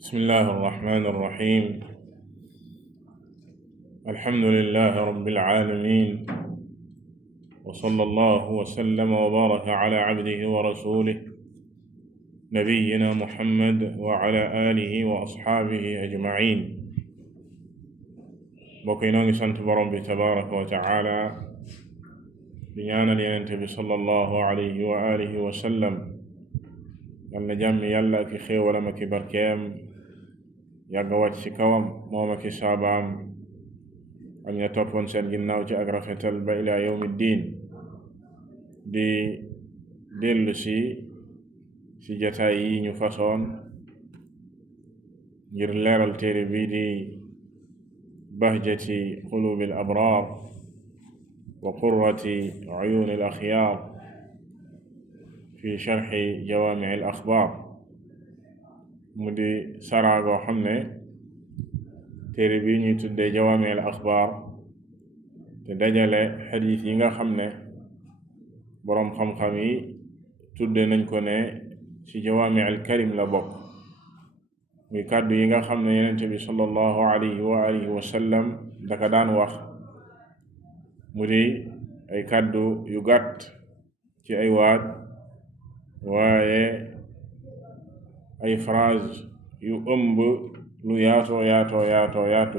بسم الله الرحمن الرحيم. الحمد لله رب العالمين، وصلى الله وسلم وبارك على عبده ورسوله نبينا محمد وعلى آله وأصحابه أجمعين. mbokk yi noo ngi sant borom bi tabaraka wa taala di ñaanal Yonent bi sallallahu alayhi wa alihi wa sallam yal na jàmmi yàlla ak xéewalam ak barkeem yàgg wàcc ci kawam moom ak saabaam ak ña toppoon seen ginnaaw ci ak rafetal ba ila yawmi diin. di dellu ci jataay yi ñu fasoon ngir leeral téere bi di bahjati qulubi al abraar wa qurrati uyuuni al axyaar fi sharxi jawaamici al axbaar. mu di saraagoo xam ne téere bi ñuy tuddee jawaami al axbaar te dajale xadiis yi nga xam ne boroom xam-xam yi tudde nañ ko ne ci jawaami al kalim la bokk, muy kàddu yi nga xam ne Yonent bi sallallahu alayhi wa alihi wa sallam daka daan wax, mu di ay kàddu yu gàtt ci ay waat waaye ay phrase yu ëmb lu yaatoo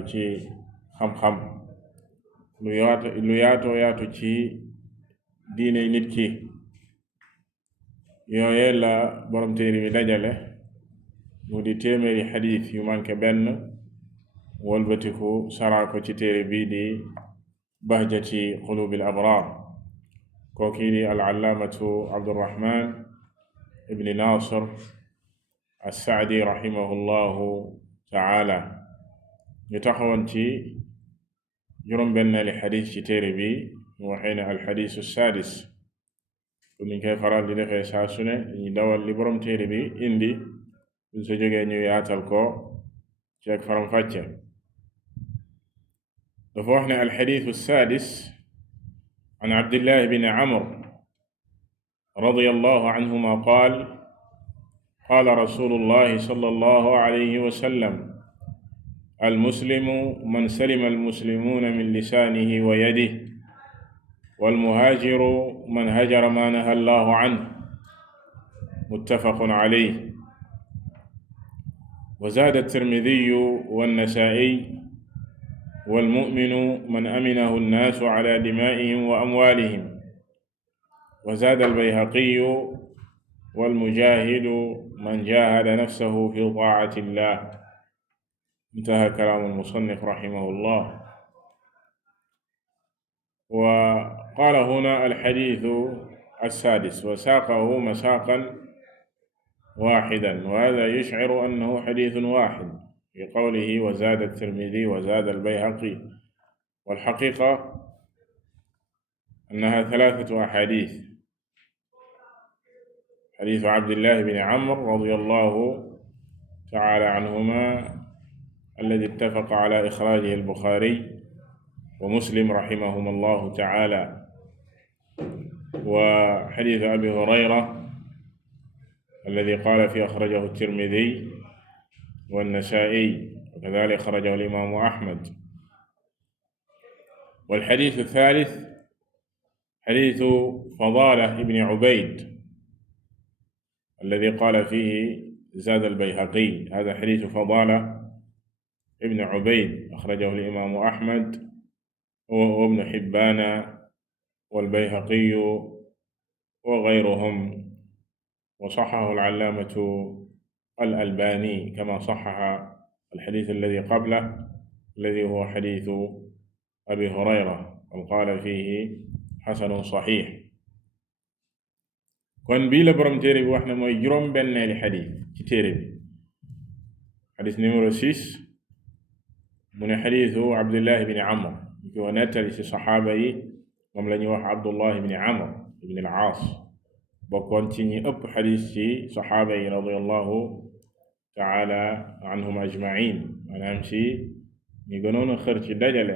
ci xam-xam, lu yaatoo ci diine nit ki. yooye la borom téere bi dajale mu di téeméeri xadiis yu manqué benn walbatiku saraako ci téere bi di bahjati qulubil abraar. kookii di al-allaamatu Abdurrahman ibni Nasir as-Saadi rahimahullahu taala. ñu taxawoon ci juróom-benneeli xadis ci téere bi ñu waxee ne alxadisu saadis, comme niñ koy faral di defee saa su ne ñu dawal li borom téere bi indi buñ sa jógee ñu yaatal ko ci ak faram-fàcce. dafa wax ne alxadisu saadis an Abdillahi bin Amr radiyallahu anhuma qaal qaala rasulullahi sallallahu alayhi wa sallam almuslimu man salima almuslimuuna min lisaanihi wa yadihi walmuhaajiru man hajara maa nahaa Allahu anhu muttafaqun alayhi. wa zaada at-Tirmidhiyu wan-Nasaa'iyu walmu'minu man aminahu nnaasu alaa dimaa'ihim wa amwaalihim. wa zaada al-Bayhaqiyu walmujaahidu man jaahada nafsahu fi taa'ati llah. intaha kalaamu al-musannif rahimahullah. wa qaala huna al-hadiisu as-saadis wa saaqahu masaaqan waahidan wa haaza yush'iru annahu hadiisun waahid fi qawlihi wa zaada at-Tirmidhi wa zaada al-Bayhaqi. wal-haqiiqa annahaa thalathatu ahaadiis. hadiisu Abdillahi bin Amr radiyallahu ta'aala anhumaa allazii ittafaqa alaa ixraajihi al-Buxaari wa Muslim rahimahumullahu ta'aala. wa hadiisu Abii Hurayra allazii qaala fii axrajahu at-Tirmidhii wan-Nasaa'i wa kazaalika axrajahu al-imaamu Ahmad. wal-hadiisu ath-thaalith hadiisu Fadaala ibn Ubayd allazii qaala fiihi zaada al-Bayhaqi. haaza hadiisu Fadaala ibn Ubayd axrajahu al-imaamu Ahmad wa ibnu Hibbaana wal-Bayhaqiyyu wa ghayruhum, wa sahhahahu al-allaamatu al-Albaani kamaa sahhaha al-hadiis allazii qablahu allazii huwa hadiisu Abii Hurayra wa qaala fiihi hasanun sahiih. kon bii la borom téere bi wax ne mooy juróom-benneeli xadiis ci téere bi. xadiis numéro 6 mu ne xadiisu Abdullahi bin Amr ñu ko nettali ci saxaaba yi, moom la ñuy wax Abdullahi bin Amr ibn al-Aas, bokkoon ci ñi ëpp xadiis ci saxaaba yi radiyallahu taala anhum ajmain, maanaam ci ñi gënoon a xër ci dajale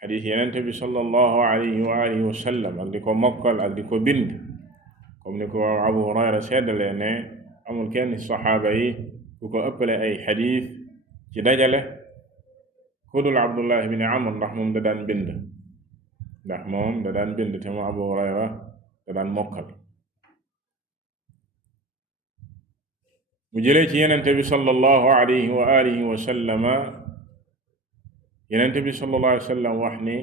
xadiis Yonent bi sallallahu alayhi wa alihi wa sallam ak di ko mokkal ak di ko bind, comme ni ko Abu Hurayra seddalee ne amul kenn ci saxaaba yi ku ko ëppale ay xadiis ci dajale ku dul Abdullah ibn Amr ndax moom da daan bind te mu Abu Hurayra da daan mokkal. mu jëlee ci yenente bi sallallahu alayhi wa alihi wa sallama yenente bi sallallahu alayhi wa sallam wax ni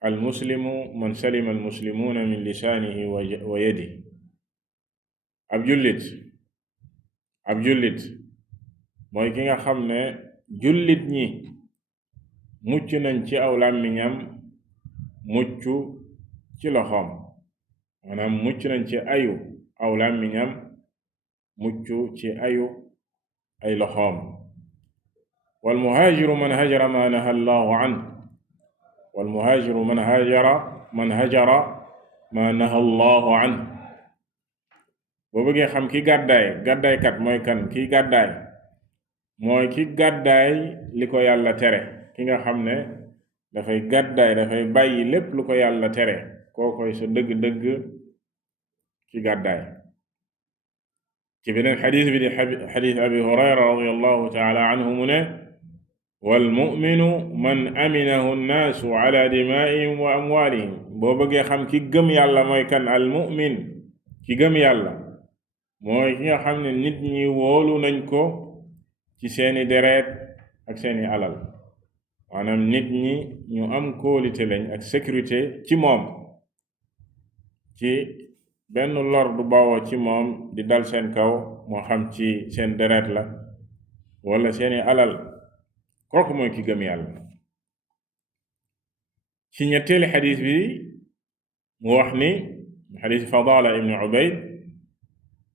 almuslimu man salima almuslimuuna min lisaanihi wa yadihi. ab jullit mooy ki nga xam ne jullit ñi mucc nañ ci aw làmmiñam mucc ci loxoom, maanaam mucc nañ ci ayu aw làmmiñam mucc ci ayu ay loxoom. walmuhaajiru man hajara ma naha allahu anhu walmuhaajiru man hajara ma naha allahu anhu. boo bëggee xam ki gàddaaykat mooy kan? ki gàddaay mooy ki gàddaay li ko yàlla tere, ki nga xam ne dafay gàddaay, dafay bàyyi lépp lu ko yàlla tere, kookoy sa dëgg-dëgg ki gàddaay. ci beneen xadis bi di xadis abi hurayra radiyallahu taala anhu mu ne walmuminu man aminahu nnaasu ala dimaa'ihim wa amwaalihim. boo bëggee xam ki gëm yàlla mooy kan? almumin, ki gëm yàlla mooy ki nga xam ne nit ñi wóolu nañ ko ci seeni deret ak seeni alal, maanaam nit ñi ñu am kóolite lañ ak sécurité ci moom, ci benn lor du bawoo ci moom di dal seen kaw, moo xam ci seen deret la wala seeni alal. kooku mooy ki gëm yàlla. ci ñetteeli xadis bi mu wax ni xadis Fadala ibn Ubayd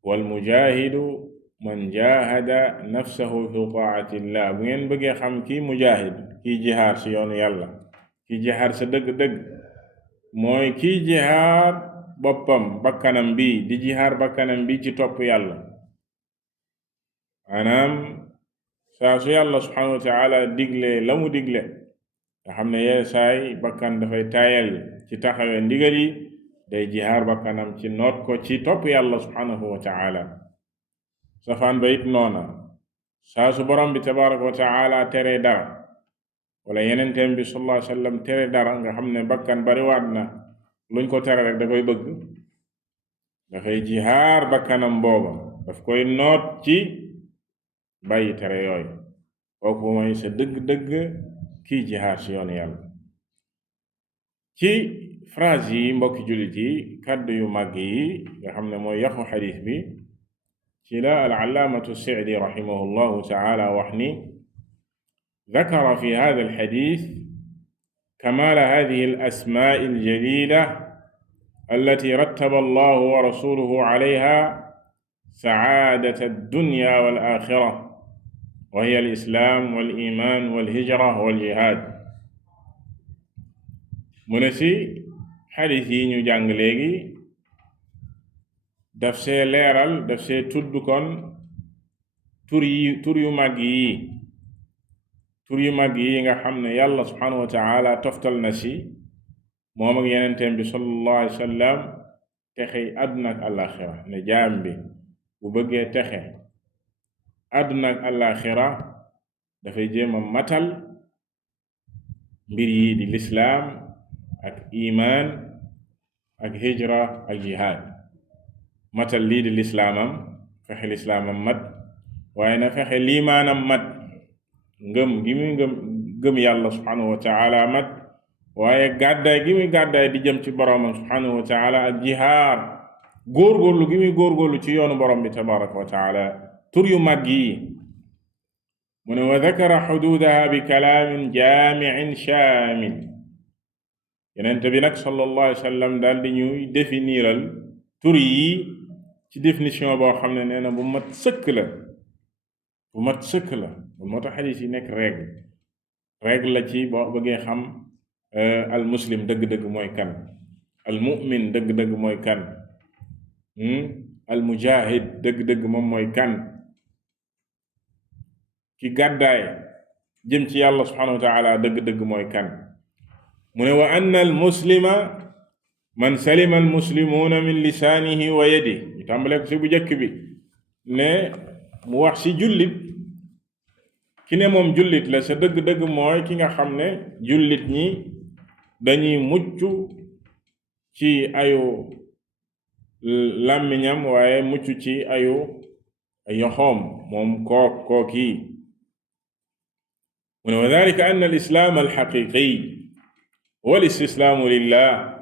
walmujahidu man jahada nafsahu fi taatillah. bu ngeen bëggee xam kii mujahid, kii jihaar ci yoonu yàlla, kii jihaar sa dëgg-dëgg, mooy kii jihaar boppam, bakkanam bi di jihaar bakkanam bi ci topp yàlla. maanaam saa su yàlla subhanahu wa taala digle la mu digle, nga xam ne yee saay bakkan dafay taayal ci taxawee ndigal yi, day jihaar bakkanam ci noot ko ci topp yàlla subhanahu wa taala. safaan ba it noona, saa su borom bi tabaraka wa taala tere dara, wala yenenteen bi sallallahu alayhi wa sallam tere dara, nga xam ne bakkan bariwaat na luñ ko tere rek da koy bëgg, dafay jihaar bakkanam booba, daf koy noot ci bàyyi tere yooyu. kooku mooy sa dëgg-dëgg kii jihaar ci yoonu yàlla. ci phrase yi mbokki jullit yi, kàddu yu màgg yi nga xam ne mooy yaxu xadiis bi, ci la al-allaamatu Sa'di rahimahullahu taala wax ni dakara fi hada alxadis kamaala hadihi al-asmaa al-jaliila allati rattaba allahu wa rasuluhu alayha sacaadata ad-dunya wal-aaxira wa hiya al-islaam wal-iimaan wal-hijra wal-jihaad. mu ne ci xadis yi ñu jàng léegi daf see leeral, daf see tudd kon tur yu màgg yi nga xam ne yàlla subhanahu wa taala toftal na ci moom ak yenenteen bi sallallahu alayhi wa sallam texey àdduna ak àllaaxira. ne jaam bi bu bëggee texe àdduna ak àllaaxira dafay jéem a matal mbir yi di lislaam ak imaan ak hijra ak jihaad. matal lii di lislaamam, fexe lislaamam mat, waaye na fexe liimaanam mat, ngëm gi muy gëm yàlla subhanahu wa taala mat, waaye gàddaay gi muy gàddaay di jëm ci boroomam subhanahu wa taala ak jihaar, góorgóorlu gi muy góorgóorlu ci yoonu borom bi tabaraka wa taala. tur yu mag yi mu ne wa dakara xuduudaha bi kalaamin jaamicin shaamil. Yonent bi nag sallallahu alayhi wa sallam daal di ñuy définiral tur yi ci définition boo xam ne nee na bu mat sëkk la, moo tax xadiis yi nekk règle la ci boo bëggee xam al muslim dëgg-dëgg mooy kan, al mu'min dëgg-dëgg mooy kan, al mujahid dëgg-dëgg moom mooy kan, ki gàddaay jëm ci yàlla subhanahu wa taala dëgg-dëgg mooy kan. mu ne wa anna al muslima man salima al muslimuuna min lisaanihi wa yadihi. ñu tàmbale ko ci bu jëkk bi ne mu wax ci jullit ki ne moom jullit la sa dëgg-dëgg mooy ki nga xam ne jullit ñi dañuy mucc ci ayu làmmiñam waaye mucc ci ayu yoxoom moom kookii mu ne wa dalika anna al islaam al xaqiqiy huwa al istislaamu lillah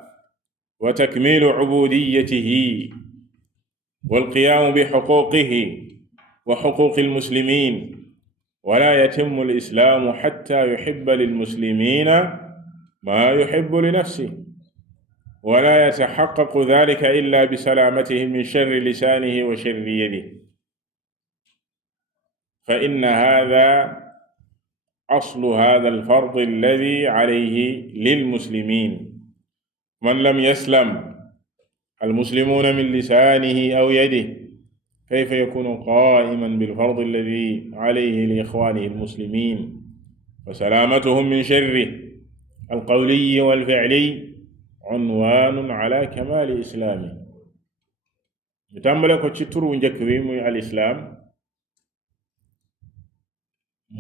wa takmilu ubudiyatihi wal qiyaamu bi xuquuqihi wa xuquuqi al muslimiin wala yatimmu al islaamu xatta yuxibba lil muslimiina maa yuxibbu li nafsihi wala yataxaqqaqu dalika illa bi salaamatihim min sharri lisaanihi wa sharri yadihi fa inna haaza aslu haaza al-fard allazii alayhi lil-muslimiin man lam yaslam al-muslimuuna min lisaanihi aw yadihi kayfa yakuunu qaa'iman bil-fard allazii alayhi li-ixwaanihi al-muslimiin fa salaamatuhum min sharrihi al-qawliyyi wal-fi'liyyi unwaanun ala kamaali islaami ñu tàmbale ko ci turu njëkk wi muy al islaam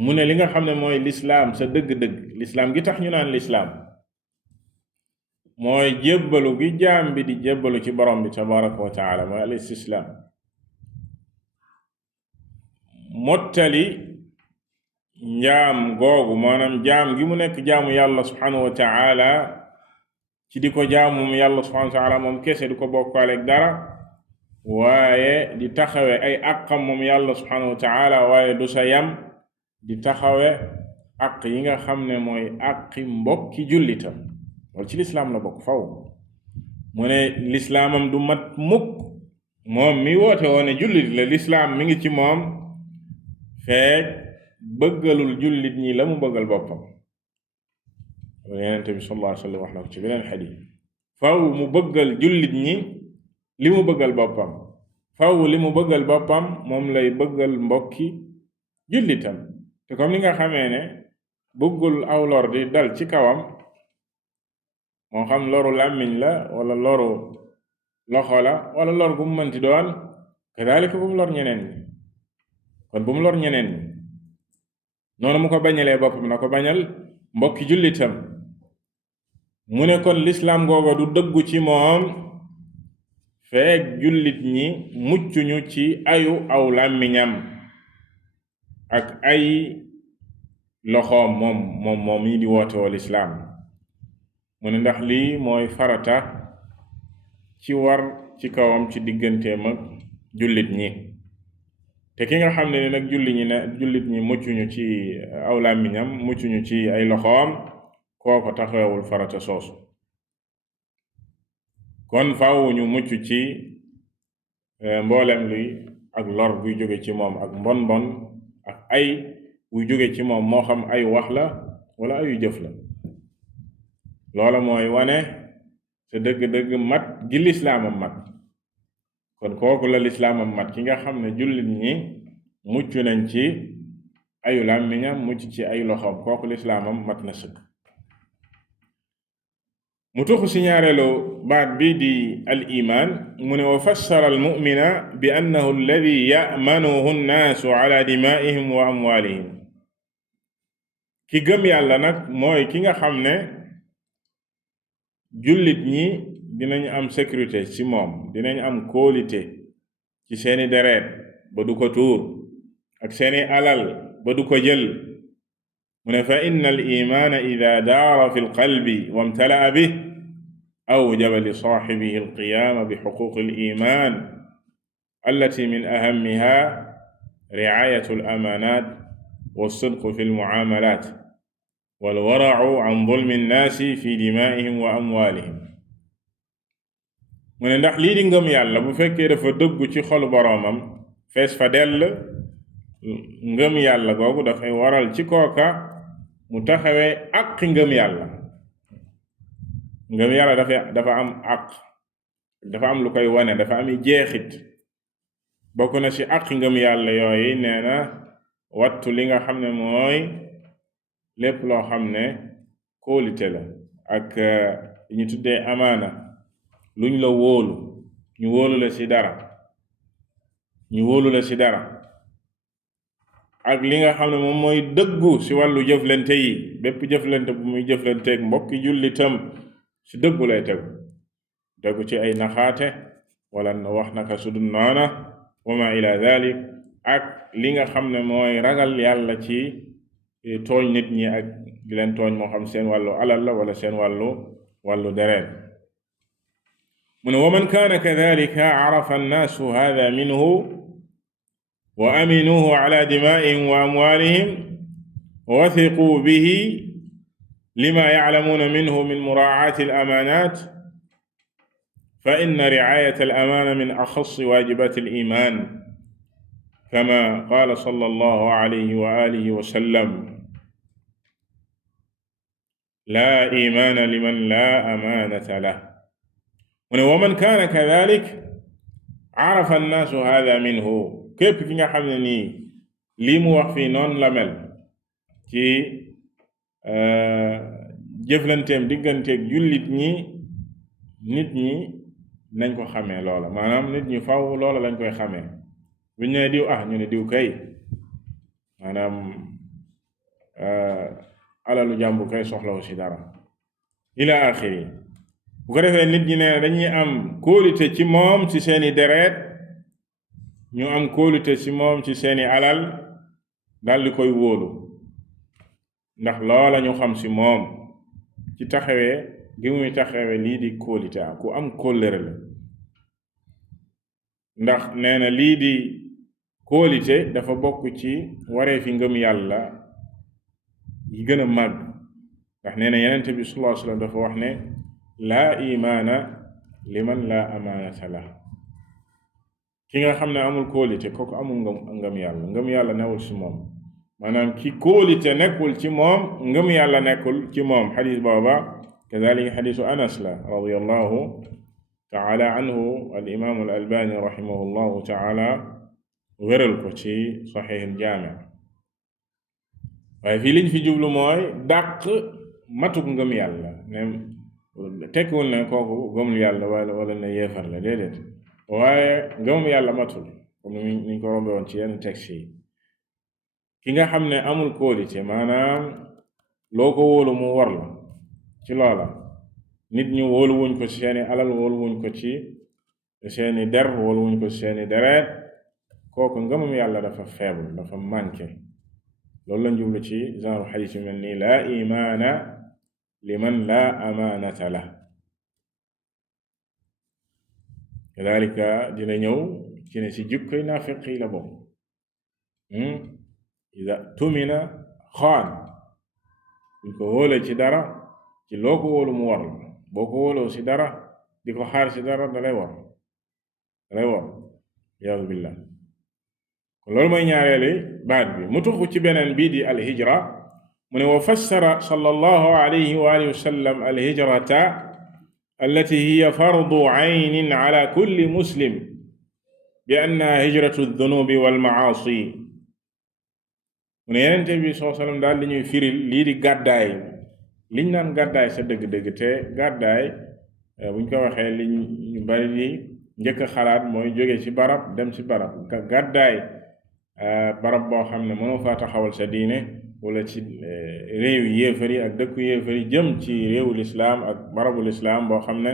mu ne li nga xam ne mooy lislaam sa dëgg-dëgg lislaam gi tax ñu naan lislaam mooy jébbalu gi jaam bi di jébbalu ci borom bi tabaraka wa taala mooy al istislaam mottali njaam googu maanaam jaam gi mu nekk jaamu yàlla subhanahu wa taala ci di ko jaamu moom yàlla subhanahu wa taala moom kese du ko bokkaaleeg dara waaye di taxawe ay àqam moom yàlla subhanahu wa taala waaye du sa yam di taxawe àq yi nga xam ne mooy àqi mbokki jullitam loolu ci lislaam la bokk faw mu ne lislaamam du mat mukk moom mi woote woone jullit la lislaam mi ngi ci moom feek bëggalul jullit ñi la mu bëggal boppam Yonent bi sallallahu alayhi wa sallam wax na ko ci beneen xadiis faw mu bëggal jullit ñi li mu bëggal boppam faw li mu bëggal boppam moom lay bëggal mbokki jullitam te comme ni nga xamee ne bëggul aw lor di dal ci kawam moo xam loru làmmiñ la wala loru loxo la wala lor bu mu mënti doon kadaalika bu mu lor ñeneen ñi kon bu mu lor ñeneen ñi noonu mu ko bañalee boppam na ko bañal mbokki jullitam mu ne kon lislaam googa du dëggu ci moom feek jullit ñi muccuñu ci ayu aw làmmiñam ak ay loxoom moom yi di woote wal islaam mu ne ndax lii mooy farata ci war ci kawam ci digganteem ak jullit ñi te ki nga xam ne nag jullit ñi muccuñu ci aw làmmiñam muccuñu ci ay loxoom kooko taxawewul farata soosu kon faaw ñu mucc ci mboolem luy ak lor buy jóge ci moom ak mbon ak ay buy jóge ci moom moo xam ay wax la wala ayu jëf la loola mooy wane te dëgg-dëgg mat gi lislaamam mat kon kooku la lislaamam mat ki nga xam ne jullit ñi mucc nañ ci ayu làmmiñam mucc ci ay loxoom kooku lislaamam mat na sëkk mu tuxu ci ñaareelu baat bi di al iman mu ne wa fassara al mu'mina bi annahu alladi ya'manuhu nnaasu ala dimaa'ihim wa amwaalihim ki gëm yàlla nag mooy ki nga xam ne jullit ñi dinañ am sécurité ci moom dinañ am kóolite ci seeni deret ba du ko tuur ak seeni alal ba du ko jël mu ne fa inna al imaana ida daara fi lqalbi wamtala'a bih awjaba li saaxibihi alqiyaama bi xuquuqi aliman allati min ahammiha ricaayatu alamanat walsidqu fi almucaamalat walwaracu an dulmi annaasi fi dimaa'ihim wa amwaalihim mu ne ndax lii di ngëm yàlla bu fekkee dafa dëggu ci xolu boroomam fees fa dell ngëm yàlla googu dafay waral ci kooka mu taxawee àqi ngëm yàlla dafa am àq dafa am lu koy wane dafa am jeexit bokk na ci àqi ngëm yàlla yooyu nee na wattu li nga xam ne mooy lépp loo xam ne kóolite la ak ñu tuddee amaana luñ la wóolu ñu wóolu la ci dara ak li nga xam ne moom mooy dëggu ci wàllu jëflante yi bépp jëflante bu muy jëflanteeg mbokki jullitam ci dëggu lay tegu ci ay naxaate wala wax naka sudul noona wa ma ila dalik ak li nga xam ne mooy ragal yàlla ci tooñ nit ñi ak di leen tooñ moo xam seen wàllu alal la wala seen wàllu deret mu ne wa man kaana kadalika arafa annaasu hada minhu wa aminuhu ala dimaa'ihim wa amwaalihim wa wathiquu bihi lima ya'lamuuna minhu min muraacaati al-amaanaat fa inna ricaayata al-amaana min axassi waajibaati al-iimaan kamaa qaala sallallahu alayhi wa aalihi wa sallam laa iimaana liman laa amaanata lahu mu ne wa man kaana kadalik arafa annaasu hada minhu képp ki nga xam ne nii lii mu wax fii noonu la mel ci jëflanteem digganteeg jullit ñi nit ñi nañ ko xamee loola maanaam nit ñi faw loola lañ koy xamee bu ñu nee diw ñu ne diw kay maanaam alalu jàmbu kay soxlawu ci dara ila axiri bu ko defee nit ñi nee dañuy am kóolute ci moom ci seeni deret ñu am kóolute ci moom ci seeni alal daldi koy wóolu ndax loola ñu xam ci moom ci taxawee gi muy taxawee lii di kóolute ku am kóllëre la ndax nee na lii di kóolute dafa bokk ci waree fi ngëm yàlla yi gën a màgg ndax nee na Yonent bi sallallahu alayhi wa sallam dafa wax ne laa imaana liman laa amaanata la ki nga xam ne amul kóolite kooku amul ngëm yàlla newul ci moom maanaam ki kóolite nekkul ci moom ngëm yàlla nekkul ci moom xadis booba kadalika xadisu Anas la radiyallahu taala anhu al imaamu al albani rahimahullahu taala wéral ko ci saxiix al jaami waaye fii liñ fi jublu mooy dàq matuk ngëm yàlla ne tekkiwul ne kooku gëmul yàlla wala ne yéefar la déedéet waaye ngëmum yàlla matul comme niñ ko rombe woon ci yenn texte yi ki nga xam ne amul kóolite maanaam loo ko wóolu mu war la ci loola nit ñu wóolu wuñ ko ci seeni alal wóolu wuñ ko ci seeni der wóolu wuñ ko ci seeni deret kooku ngëmum yàlla dafa faible dafa manqué loolu lañ jublu ci genre xadiis yu mel nii laa imaana liman laa amaanata la kadalika dina ñëw ci ne ci jikkoy naafiq yi la bokk ida tumina xaan buñ ko wóolee ci dara ci loo ko wóolu mu war la boo ko wóoloo ci dara di ko xaar ci dara dalay war iyaazu billah kon loolu mooy ñaareeli baat bi mu tuxu ci beneen bii di alhijra mu ne wa fassara sallallahu alayhi wa alihi wa sallam alhijrata allati hiya fardu aynin ala kulli muslim bi annaha hijratu dunubi wal maasi mu ne Yonent bi sallallahu alayhi wa sallam daal li ñuy firil lii di gàddaay liñ naan gàddaay sa dëgg-dëgg te gàddaay buñ ko waxee li ñu bari li njëkk xalaat mooy jóge ci barab dem ci barab gàddaay barab boo xam ne mënoo faa taxawal sa diine wala ci réew yéefar yi ak dëkku yéefar yi jëm ci réewu lislaam ak barabu lislaam boo xam ne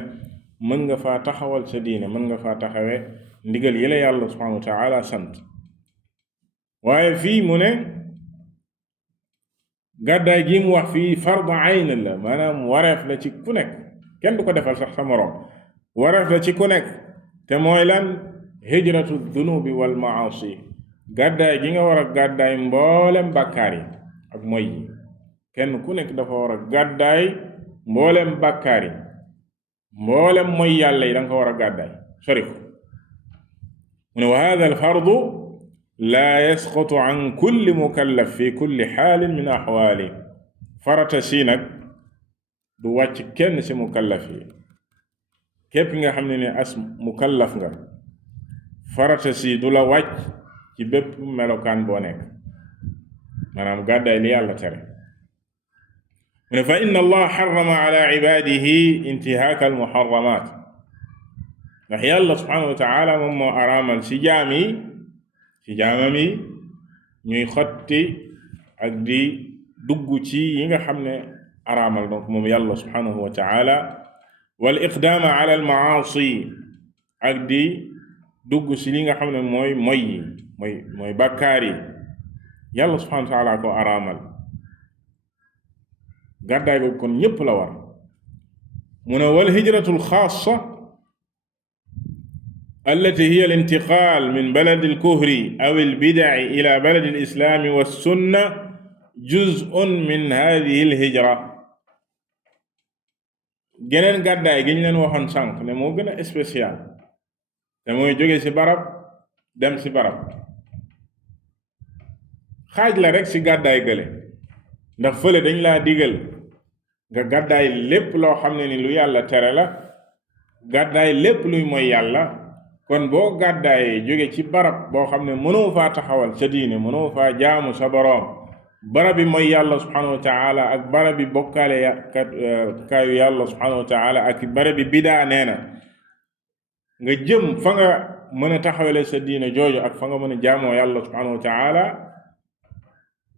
mën nga faa taxawal sa diine mën nga faa taxawee ndigal yi la yàlla subhanahu wa taala sant waaye fii mu ne gàddaay gi mu wax fii fardu ayn la maanaam wareef la ci ku nekk kenn du ko defal sax sa moroom wareef la ci ku nekk te mooy lan hijratu dunubi wal maasi gàddaay gi nga war a gàddaay mboolem bàkkaar yi ak moy yi kenn ku nekk dafa war a gàddaay mboolem bàkkaar yi mboolem moy yàlla yi danga ko war a gàddaay sori ko mu ne wa hada al fardu laa yasqutu an kulli mukallaf fi kulli xaalin min axwaali farata si nag du wàcc kenn ci mukallaf yi képp nga xam ne ne as mukallaf nga farata si du la wàcc ci bépp melokaan boo nekk maanaam gàddaay li yàlla tere mu ne fa inna allah xarama ala ibaadihi intihaaka almuharramaat ndax yàlla subhanahu wa taala moom moo araamal ci jaamam yi ñuy xotti ak di dugg ci yi nga xam ne araamal donc moom yàlla subhanahu wa taala wal iqdaama ala al maasi ak di dugg ci li nga xam ne mooy mooy bàkkaar yi yàlla subhanahu wa taala ko araamal gàddaay googu kon ñépp la war mu ne wal hijratul xaasa allati hiya al intiqal min baladi al kufri aw al bidai ila baladi al islami wa sunna juz'un min hadihi al hijra geneen gàddaay gi ñu leen waxoon sànq ne moo gën a spécial te mooy jóge ci barab dem ci barab xaaj la rek ci gàddaay gële ndax fële dañ laa digal nga gàddaay lépp loo xam ne ni lu yàlla tere la gàddaay lépp luy mooy yàlla kon boo gàddaayee jóge ci barab boo xam ne mënoo faa taxawal sa diine mënoo faa jaamu sa boroom barabi mooy yàlla subhanahu wa taala ak barabi bokkaale kaayu yàlla subhanahu wa taala ak barabi bidaa nee na nga jëm fa nga mën a taxawale sa diine jooju ak fa nga mën a jaamoo yàlla subhanahu wa taala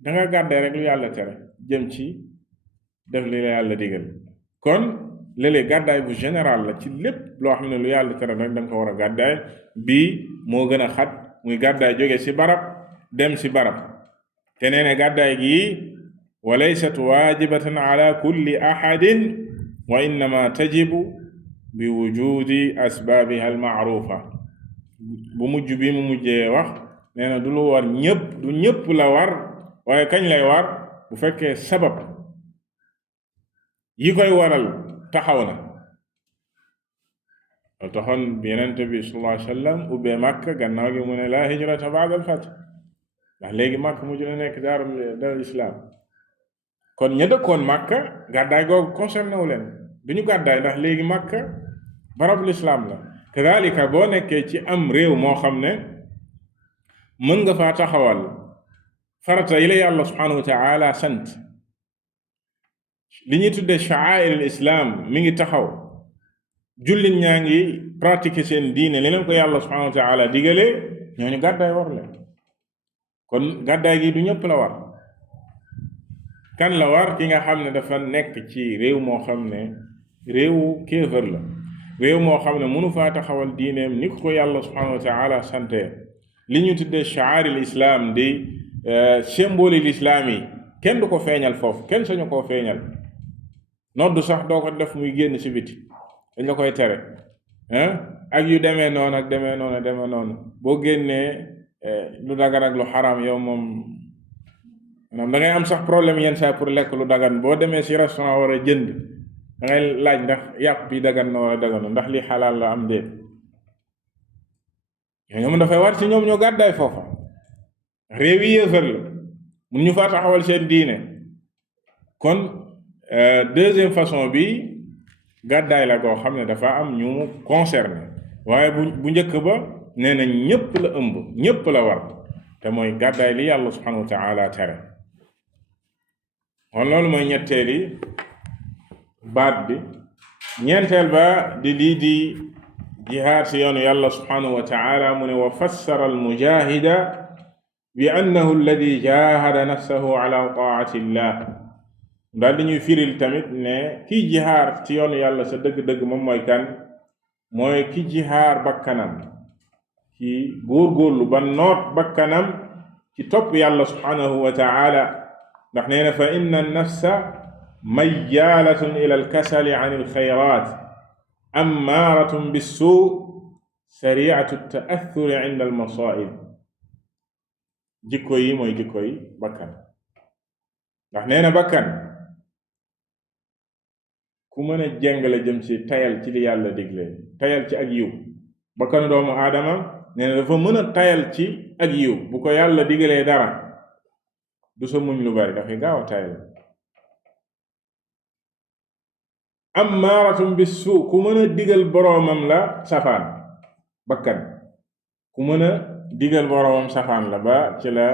danga gàddaay rek lu yàlla tere jëm ci def li la yàlla digal kon léeg-léeg gàddaay bu général la ci lépp loo xam ne lu yàlla tere rek da nga ko war a gàddaay bii moo gën a xat muy gàddaay jóge ci barab dem ci barab te nee na gàddaay gi wa laysat waajibatan ala kulli ahadin wa innama tajibu bi wujudi asbaabiha almaarufa bu mujj bi mu mujjee wax nee na du lu war ñëpp du ñëpp la war waaye kañ lay war bu fekkee sabab yi koy waral taxaw na loolu taxoon Yonent bi sallallahu alayhi wa sallam ubbee Makka gannaaw gi mu ne laa hijrata ba'da al-fath ndax léegi Makka mujj na nekk daarul islaam kon ña dëkkoon Makka gàddaay googu concerné wu leen duñu gàddaay ndax léegi Makka barabul islaam la kadhalika boo nekkee ci am réew moo xam ne mën nga faa taxawal farata yi la yàlla subhanahu wa taala sant li ñuy tudde sha'air al islam mi ngi taxaw jullit ñaa ngi pratiquer seen diine li leen ko yàlla subhanahu wa taala digalee ñooñu gàddaay war leen kon gàddaay gi du ñëpp la war kan la war ki nga xam ne dafa nekk ci réew moo xam ne réewu kéefër la réew moo xam ne mënu faa taxawal diineem ni ko yàlla subhanahu wa taala sante li ñu tuddee sha'air al islam di symbole l'islam yi kenn du ko feeñal foofu kenn sañu koo feeñal noddu sax doo ko def muy génn ci biti dañ la koy tere ak yu demee noonu ak demee noonu boo génnee lu dagan ak lu xaraam yow moom maanaam da ngay am sax problème yenn saa pour lekk lu dagan boo demee ci restaurant war a jënd da ngay laaj ndax yàpp bi dagan na wala daganu ndax li xalaal la am déet ñoom dafay war ci ñoom ñoo gàddaay foofa réew yi yéefar la mun ñu faa taxawal seen diine kon deuxième façon bi gàddaay la goo xam ne dafa am ñu mu concerné waaye bu njëkk ba nee na ñépp la ëmb ñépp la war te mooy gàddaay li yàlla subhanahu wa taala tere kon loolu mooy ñetteeli baat bi ñeenteel ba di lii di jihaad si yoonu yàlla subhanahu wa taala mu ne wa fassara al mujahida bi annahu alladi jahada nafsahu ala taati llah daal di ñuy firil tamit ne ki jihaar ci yoonu yàlla sa dëgg-dëgg moom mooy kan mooy ki jihaar bakkanam ci góorgóorlu ba noot bakkanam ci topp yàlla subhanahu wa taala ndax nee na fa inna an-nafsa mayyaalatun ila al-kasali an al-xayraat ammaaratun bis-suu sari'atu at-ta'athuri inda al-masaa'ib jikko yi mooy jikko yi bakkan ndax nee na bakkan ku mën a jëngale jëm ci tayal ci li yàlla digle tayal ci ak yiw bakkanu doomu aadama nee na dafa mën a tayal ci ak yiw bu ko yàlla digalee dara du sa muñ lu bari dafay gaaw a tayal ammaaratun bis-suu ku mën a digal boroomam la safaan bakkan ku mën a digal boroomam safaan la ba ci la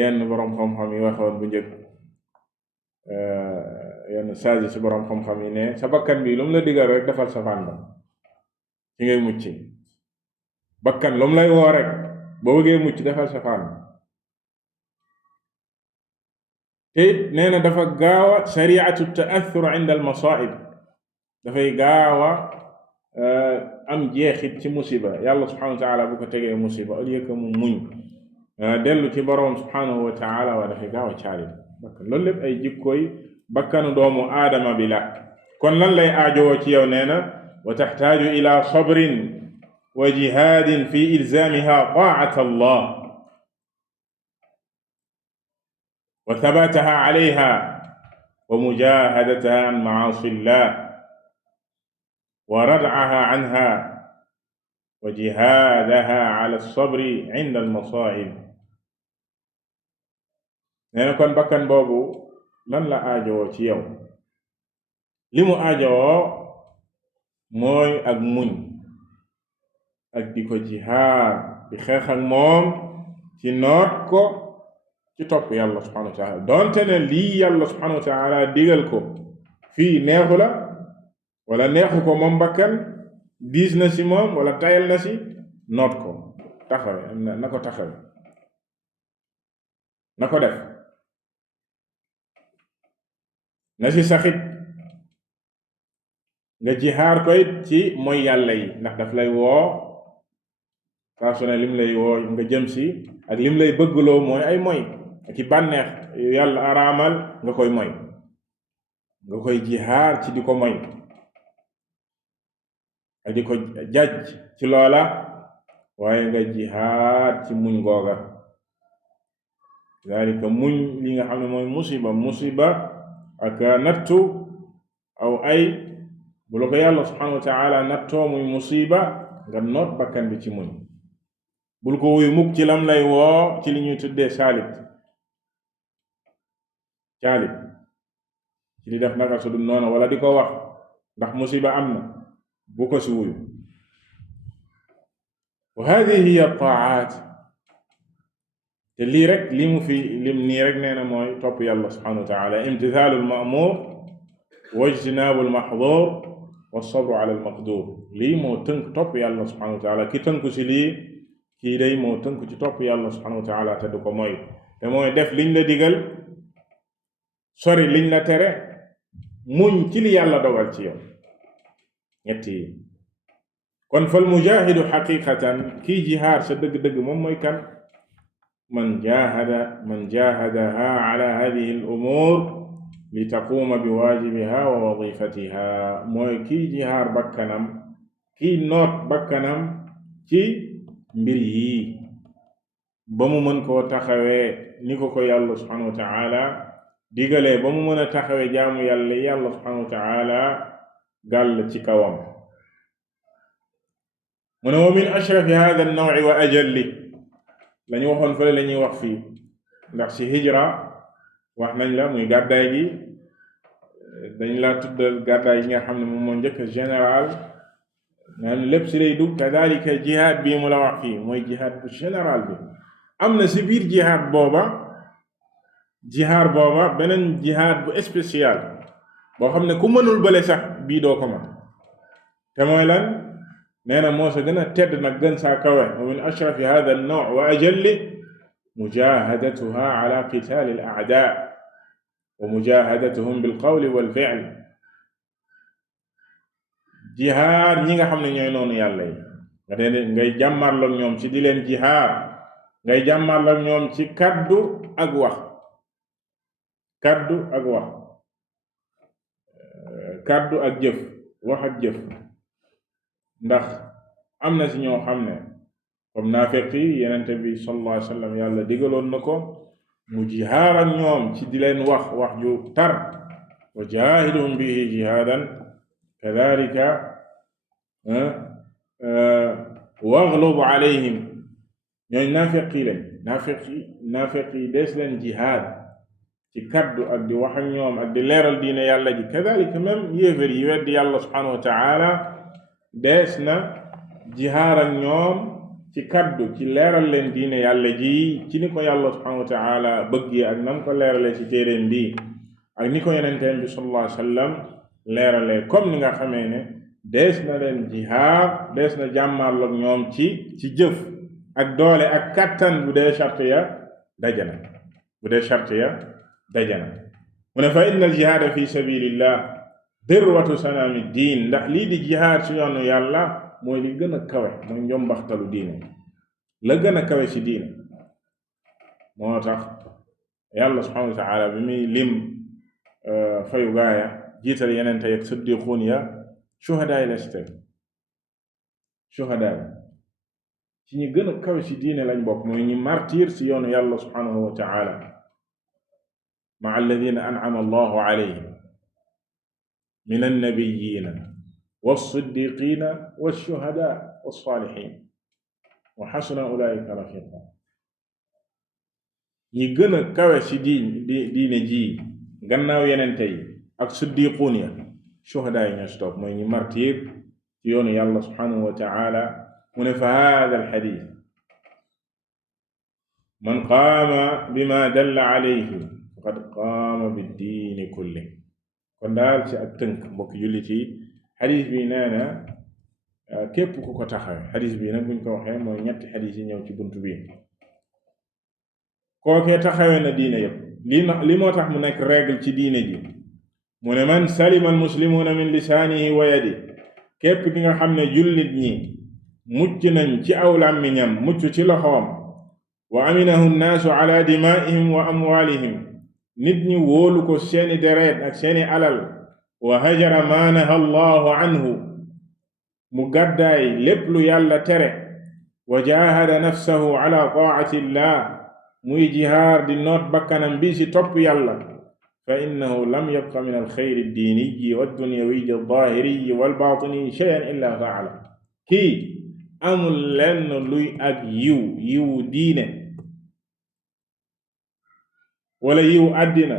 yenn boroom xam-xam yi waxoon bu njëkk yenn saagi ci boroom xam-xam yi ne sa bakkan bi lu mu la digal rek defal safaan la ci ngay mucc bakkan lu mu lay woo rek boo bëggee mucc defal safaan te it nee na dafa gaaw a shariatu taathur inda al masaib, dafay gaaw a am jeexit ci musiba. yàlla subhanahu wa taala bu ko tegee musiba au lieu que mu muñ dellu ci boroom subhanahu wa taala waa dafay gaaw a caalit bakkan. loolu lépp ay jikkooy bakkanu doomu aadama bi la. kon lan lay aajowoo ci yow? nee na wa taxtaaju ila sabrin wa jihaadin fi ilzaamiha taa'ata allah wa thabaataha alayha wa mujaahadataha an macaasi llah wa radcaha anha wa jihaadaha ala sabri inda almasaa'ib. nee na kon bakkan boobu lan la aajowoo ci yow? li mu aajowoo mooy ak muñ ak di ko jihaad, di xeex ak moom ci noot ko ci topp yàlla subhanahu wa taala. donte ne lii yàlla subhanahu wa taala digal ko fii neexu la wala neexu ko moom bakkan, diis na si moom wala tayal na si, noot ko, taxawe na ko taxawe, na ko def, na si saxit. nga jihaar ko it ci mooy yàlla yi, ndax daf lay woo saa su ne lim lay woo nga jëm si, ak lim lay bëggloo mooy ay moy ak i bànneex yàlla araamal nga koy moy, nga koy jihaar ci di ko moy ak di ko jaj ci loola, waaye nga jihaar ci muñ googa. dalika muñ li nga xam ne mooy musiba ak nattu aw ay bu la ko yàlla subhanahu wa taala nattoo muy musiba, nga noot bakkan bi ci muñ. bul ko wuyu mukk ci lam lay woo ci li ñuy tuddee caalit ci li def naka su dul noonu wala di ko wax ndax musiba am na, bu ko si wuyu. wa hadihi hiya taaat, te lii rek li mu fi lim nii rek nee na mooy topp yàlla subhanahu wa taala, imtithaalu alma'muur wa ijtinaabu almaxduur wa sabru ala almaqduur. lii moo tënk topp yàlla subhanahu wa taala. ki tënku si lii, kii day moo tënku ci topp yàlla subhanahu wa taala te du ko mooy, te mooy def liñ la digal, sori liñ la tere, muñ ci li yàlla dogal ci yow. ñett yi. kon fal mujaahidu xaqiqatan, kii jihaar sa dëgg-dëgg moom mooy kan? man jaahadaha ala hadihi al umuur li taquuma bi waajibiha wa wadifatiha. mooy kii jihaar bakkanam, kii noot bakkanam ci mbir yi ba mu mën koo taxawee ni ko yàlla subhanahu wa taala digalee, ba mu mën a taxawee jaamu yàlla yàlla subhanahu wa taala gàll ci kawam. mu ne wa min ashrafi hada an-naw'i wa ajalli, lañu waxoon fële la ñuy wax fii, ndax ci hijra wax nañ la muy gàddaay gi, dañ la tuddal gàddaay yi nga xam ne moom moo njëkk général, nga xam ne lépp si lay dugg. kadalika jihaad bii mu la wax fii mooy jihaad bu général bi. am na si biir jihaad booba beneen jihaad bu spécial boo xam ne ku mënul bële sax bii doo ko mën, te mooy lan? nee na moo sa gën a tedd nag, gën saa kawe. wa min ashrafi hada an-naw' wa ajalli mujahadatuha ala qitaali al-a'daa wa mujahadatuhum bil qawli wal fi'l. jihaar ñi nga xam ne ñooy noonu yàlla yi, nga dee ngay jàmmarloog ñoom ci di leen jihaar, ngay jàmmarloog ñoom ci kaddu ak wax, kaddu ak jëf, wax ak jëf. ndax am na si ñoo xam ne comme naafiq yi, yenente bi sallallahu alayhi wa sallam yàlla digaloon na ko mu jihaar ak ñoom ci di leen wax ju tar, wa jaahiduhum bihi jihaadan kadhalika waghlub alayhim. ñooñ naafiq yi lañ, naafiq yi dees leen jihaad ci kaddu ak di wax ak ñoom ak di leeral diine yàlla ji. kadhalika même yéefar yi weddi yàlla subhanahu wa ta'ala dees na jihaar ak ñoom ci kaddu, ci leeral leen diine yàlla ji ci ni ko yàlla subhanahu wa ta'ala bëggee ak nam ko leeralee ci téeréem bi ak ni ko yenenteen bi sallallahu alayhi wa sallam leeralee. comme ni nga xamee ne dees na leen jihaar, dees na jàmmarloog ñoom ci jëf ak doole ak kattan bu dee charte ya dajana, bu dee charte ya dajana mu ne fa inna al jihaada fi sabilillah dirwatu sanaami diin ndax lii di jihaad ci yoonu yàlla mooy li gën a kawe mooy njombaxtalu diine la gën a kawe ci diine moo tax yàlla subhanahu wa taala bi muy lim fayu gaaya jiital yenente yeg siddiquun ya shuhadaay la si teg shuhadaay ci ñi gën a kawe ci diine lañ bokk mooy ñi martir ci yoonu yàlla subhanahu wa taala maa alladina an'ama allahu alayhim min annabiyina wassiddiqina washuhada wassalihin wa xasuna ulaika rafiqa ñi gën a kawe ci diine ji gannaaw yenente yi ak siddiquun ya shuhada yi ñoo si topp mooy ñi martir ci yoonu yàlla subhanahu wa taala mu ne fa hada alxadis man qaama bima dalla alayhi faqad qaama biddiini kulli kon daal ci ak tënk mbokk jullit yi xadis bi nee na képp ku ko taxawe xadis bi nag buñ ko waxee mooy ñetti xadis yi ñëw ci buntu bi kookee taxawe na diine yépp li moo tax mu nekk règle ci diine ji mu ne man salima al muslimuuna min lisaanihi wa yadi képp ki nga xam ne jullit ñi mucc nañ ci aw làmmiñam mucc ci loxoom wa aminahu nnaasu ala dimaa'ihim wa amwaalihim nit ñi wóolu ko seeni deret ak seeni alal wa hajara ma naha allahu anhu mu gàddaay lépp lu yàlla tere wa jaahada nafsahu ala taa'ati llah muy jihaar di noot bakkanam bi ci topp yàlla fa innahu lam yabqa min alxayri addiiniyi waddunyawiyi aldaahiriyi walbaatiniyi shay'an illa faala kii amul lenn luy ak yiwu diine wala yiw àddina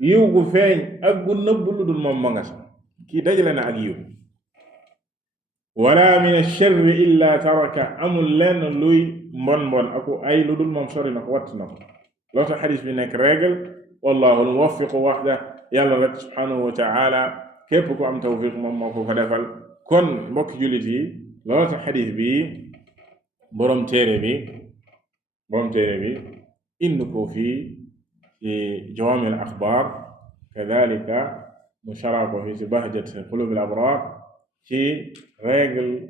yiw gu feeñ ak gu nëbb lu dul moom ma nga sax kii dajale na ak yiw wala min ash-sharri illa taraka amul lenn luy mbon aku ay lu dul moom sori na ko watt na ko loo tax xadis bi nekk règle wallahu al-muwaffiqu waxda yàlla rek subhanahu wa taala képp ku am tawfiq moom moo ko defal kon mbokk jullit yi loo tax xadis bi borom téere bi indi ko fii ci jawaami al axbaar kadalika mu shara ko fi ci bahjat qulub al abraar ci règle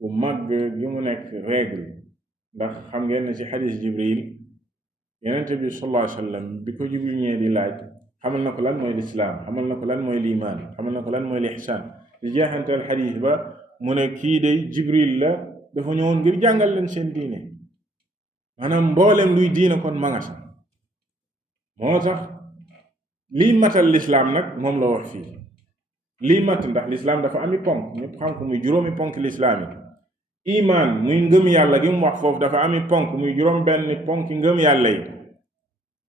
bu mag gi mu nekk règle ndax xam ngeen ne ci xadis jibril yonent bi sallallahu alayhi wa sallam bi ko jibril ñee di laaj xamal na ko lan mooy lislaam xamal na ko lan mooy liimaan xamal na ko lan mooy lixsaan ci jeexantal xadis ba mu ne kii day jibril la dafa ñëwoon ngir jàngal leen seen diine maanaam mboolem luy diine kon ma nga sax moo tax lii matal lislaam nag moom la wax fii lii mat ndax lislaam dafa ami ponk ñëpp xam ko muy juróomi ponk lislaam yi imaan muy ngëm yàlla gi mu wax foofu dafa ami ponk muy juróom benn ponk ngëm yàlla yi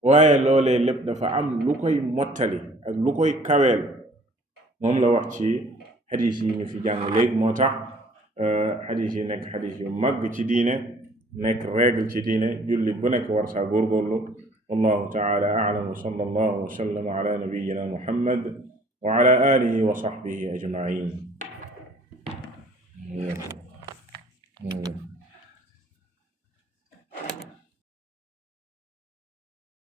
waaye loolee lépp dafa am lu koy mottali ak lu koy kaweel moom la wax ci xadis yi ñu fi jàng léegi moo tax xadis yi nekk xadis yu mag ci diine nekk règle ci diine julli bu nekk war saa góorgóorlu wallahu taala a'lam wa sallallahu wa sallam ala nabiyyina muhammad wa ala alihi wa sahbihi ajma'in